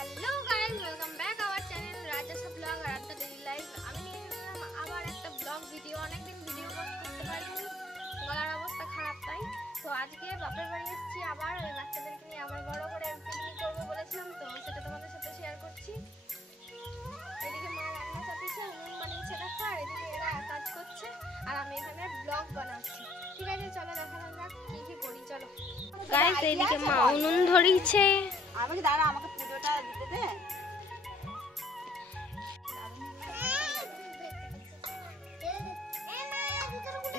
Hello guys, welcome back our channel রাজাসা blog আর আড্ডা ডেইলি লাইফ। আমি নিয়ে এসেছিলাম আবার একটা ব্লগ ভিডিও। অনেকদিন ভিডিও পোস্ট করতে পারিনি, গলার অবস্থা খারাপ তাই। তো আজকে বাপের বাড়ি এসেছি আবার, ওই বাচ্চাদেরকে নিয়ে আবার বড় করে পিকনিক করবো বলেছিলাম, তো সেটা তোমাদের সাথে শেয়ার করছি। এদিকে মা রান্না চাপিয়েছে, উনুন বানিয়েছে দেখো, আর এদিকে এরা কাজ করছে আর আমি এখানে ব্লগ বানাচ্ছি। ঠিক আছে, চলো দেখানো যাক কি কি করি। চলো গাইস, এদিকে মা উনুন ধরিয়েছে। আমাকে দাঁড়া, আমাকে পুজোটা দিতে দে।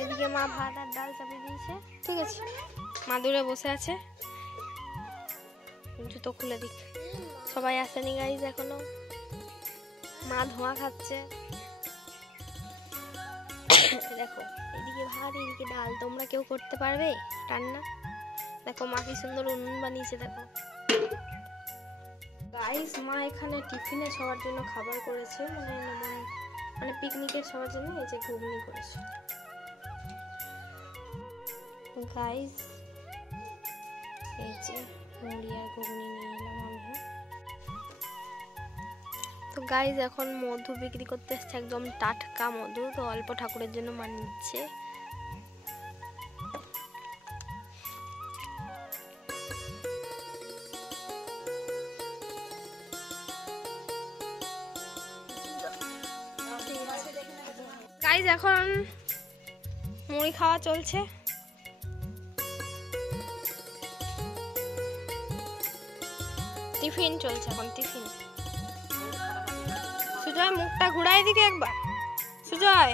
এদিকে মা ভাত আর ডাল চাপিয়ে দিয়েছে। ঠিক আছে, মা দূরে বসে আছে, জুতো খুলে দিক। সবাই আসেনি গাইস এখনো, মা ধোঁয়া খাচ্ছে। দেখো এদিকে ভাত, এদিকে ডাল। তোমরা কেউ করতে পারবে রান্না? দেখো মা কি সুন্দর উনুন বানিয়েছে দেখো গাইস। মা এখানে টিফিনে সবার জন্য খাবার করেছে, মানে পিকনিকের সবার জন্য এই যে ঘুগনি করেছে গাইস। এই যে মুড়ি আর ঘুগনি নিয়ে এলাম আমি। তো গাইস এখন মধু বিক্রি করতে এসছে, একদম টাটকা মধু। তো অল্প ঠাকুরের জন্য মা নিচ্ছে। গাইস এখন মুড়ি খাওয়া চলছে। টিফিন চলছে এখন, টিফিন। সুজয় মুখটা ঘুরাই দিকে একবার। সুজয়,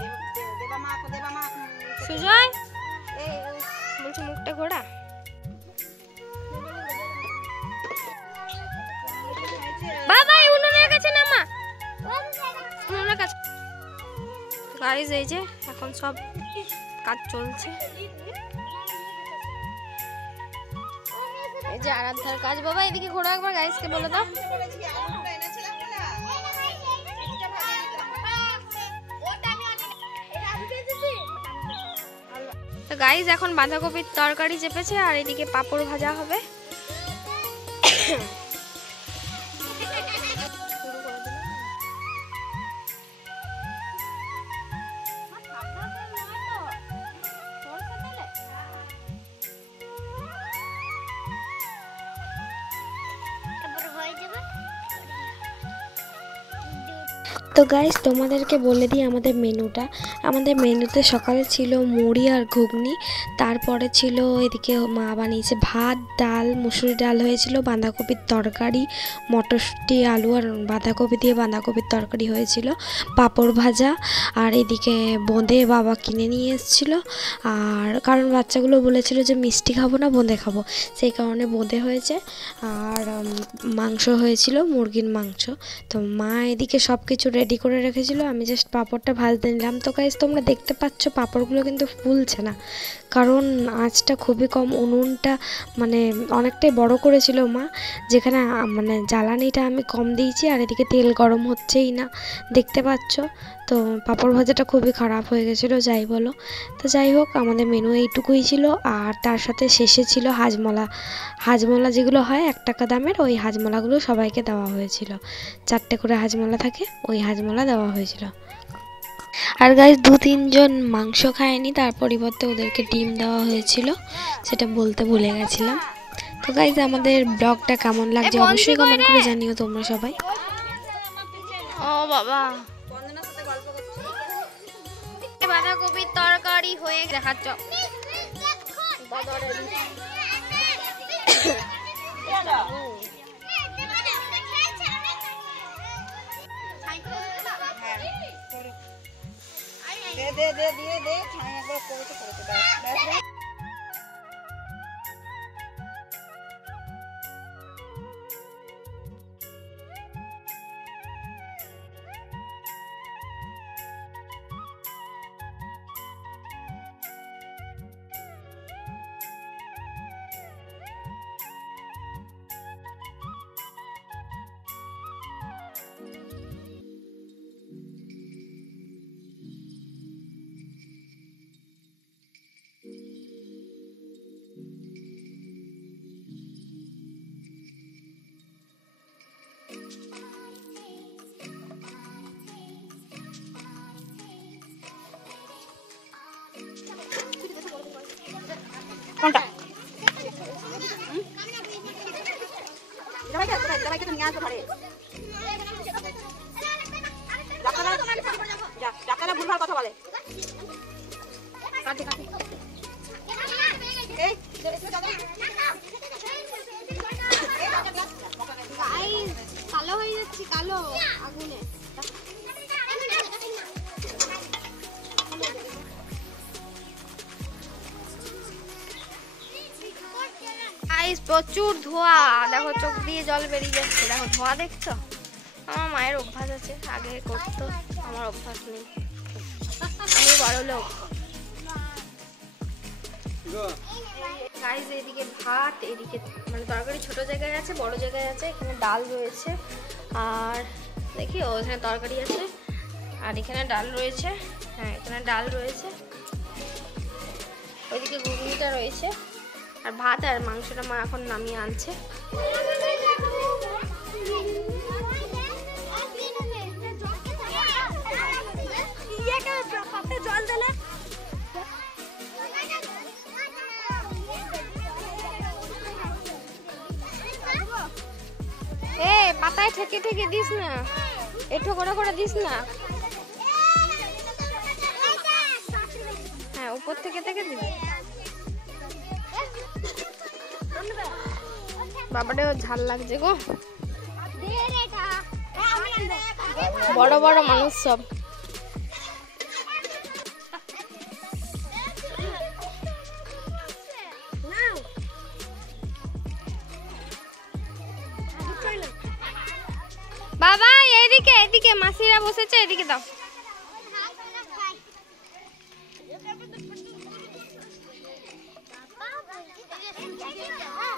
সুজয় বলছি মুখটা ঘোরা। বাবা উনুনের কাছে নামা, উনুনের কাছে। গাইস এই যে এখন সব কাজ চলছে। এই যে আরাধ্যার কাজ। বাবা এদিকে ঘোরা একবার, গাইসকে বলে দাও। তো গাইস এখন বাঁধাকপির তরকারি চেপেছে আর এদিকে পাঁপড় ভাজা হবে। তো গাইস তোমাদেরকে বলে দিই আমাদের মেনুটা। আমাদের মেনুতে সকালে ছিল মুড়ি আর ঘুগনি, তারপরে ছিল এদিকে মা বানিয়েছে ভাত, ডাল, মুসুরি ডাল হয়েছিল, বাঁধাকপির তরকারি, মটরশুঁটি, আলু আর বাঁধাকপি দিয়ে বাঁধাকপির তরকারি হয়েছিল, পাঁপড় ভাজা, আর এদিকে বোঁদে বাবা কিনে নিয়ে এসেছিল। আর কারণ বাচ্চাগুলো বলেছিল যে মিষ্টি খাবো না, বোঁদে খাবো, সেই কারণে বোঁদে হয়েছে। আর মাংস হয়েছিল, মুরগির মাংস। তো মা এদিকে সব কিছু রেডি করে রেখেছিল, আমি জাস্ট পাঁপড়টা ভাজতে নিলাম। তো গাইস তোমরা দেখতে পাচ্ছ পাঁপড়গুলো কিন্তু ফুলছে না, কারণ আঁচটা খুবই কম। উনুনটা মানে অনেকটাই বড় করেছিল মা, যেখানে মানে জ্বালানিটা আমি কম দিয়েছি, আর এদিকে তেল গরম হচ্ছেই না, দেখতে পাচ্ছ। তো পাঁপড় ভাজাটা খুবই খারাপ হয়ে গেছিলো, যাই বলো। তো যাই হোক, আমাদের মেনু এইটুকুই ছিল। আর তার সাথে শেষে ছিল হাজমলা। হাজমলা যেগুলো হয় 1 টাকা দামের, ওই হাজমলাগুলো সবাইকে দেওয়া হয়েছিল। 4টে করে হাজমলা থাকে, ওই হাজমলা দেওয়া হয়েছিল। আর গাইস 2-3 জন মাংস খায়নি, তার পরিবর্তে ওদেরকে ডিম দেওয়া হয়েছিল, সেটা বলতে ভুলে গেছিলাম। তো গাইস আমাদের ব্লগটা কেমন লাগছে অবশ্যই কমেন্ট করে জানিও তোমরা সবাই। ও বাবা, বাঁধাকপির তরকারি হয়ে দেখাচ্ছ। দে দে দিয়ে দে, ছাই একবার করেছে ব্যাস। ঘরে ডাক্তাররা ভুলভাল কথা বলে। কালো হয়ে যাচ্ছে, কালো আগুনে। প্রচুর ধোঁয়া, দেখো চোখ দিয়ে জল বেরিয়ে যাচ্ছে, দেখো ধোঁয়া দেখছো। আমার মায়ের অভ্যাস আছে, আগে করতো, আমার অভ্যাস নেই, আমি বড় লোক। গাইস এদিকে ভাত, এদিকে মানে তরকারি ছোট জায়গায় আছে, বড় জায়গায় আছে, এখানে ডাল রয়েছে, আর দেখি ওখানে তরকারি আছে, আর এখানে ডাল রয়েছে, হ্যাঁ এখানে ডাল রয়েছে, ওইদিকে ঘুগনিটা রয়েছে, আর ভাত আর মাংসটা মা এখন নামিয়ে আনছে। জল দিলে পাতায় ঠেকে ঠেকে দিস না, একটু করে দিস না। হ্যাঁ উপর থেকে থেকে দিবি। বাবাটাও ঝাল লাগছে গো, বড় বড় মানুষ সব। বাবা এদিকে এদিকে মাসিরা বসেছে, এদিকে দাও।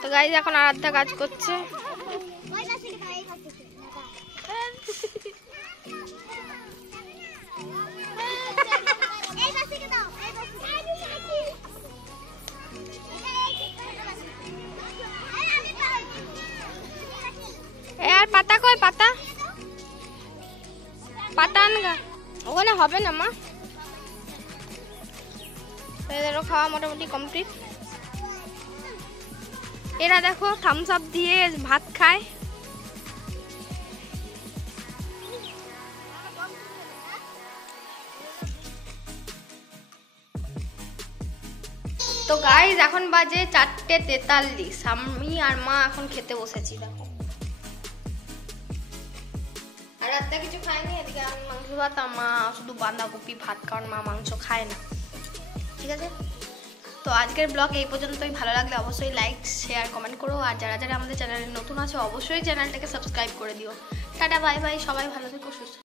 তো গাইজ এখন আরাধ্যা কাজ করছে। আর পাতা কই, পাতা পাতা আনগা, ওখানে হবে না মা। এদেরও খাওয়া মোটামুটি কমপ্লিট। এরা দেখো থামস আপ দিয়ে ভাত খায়। তো গাইজ এখন বাজে 4:43, আমি আর মা এখন খেতে বসেছি। দেখো আর রাতে কিছু খাইনি, এদিকে আমি মাংস ভাত, আর মা শুধু বাঁধাকপি ভাত, কারণ মা মাংস খায় না। ঠিক আছে, তো আজকের ব্লগ এই পর্যন্তই। ভালো লাগলে অবশ্যই লাইক শেয়ার কমেন্ট করো, আর যারা যারা আমাদের চ্যানেলে নতুন আছে অবশ্যই চ্যানেলটাকে সাবস্ক্রাইব করে দিও। টাটা বাই বাই, সবাই ভালো থেকো, সুস্থ।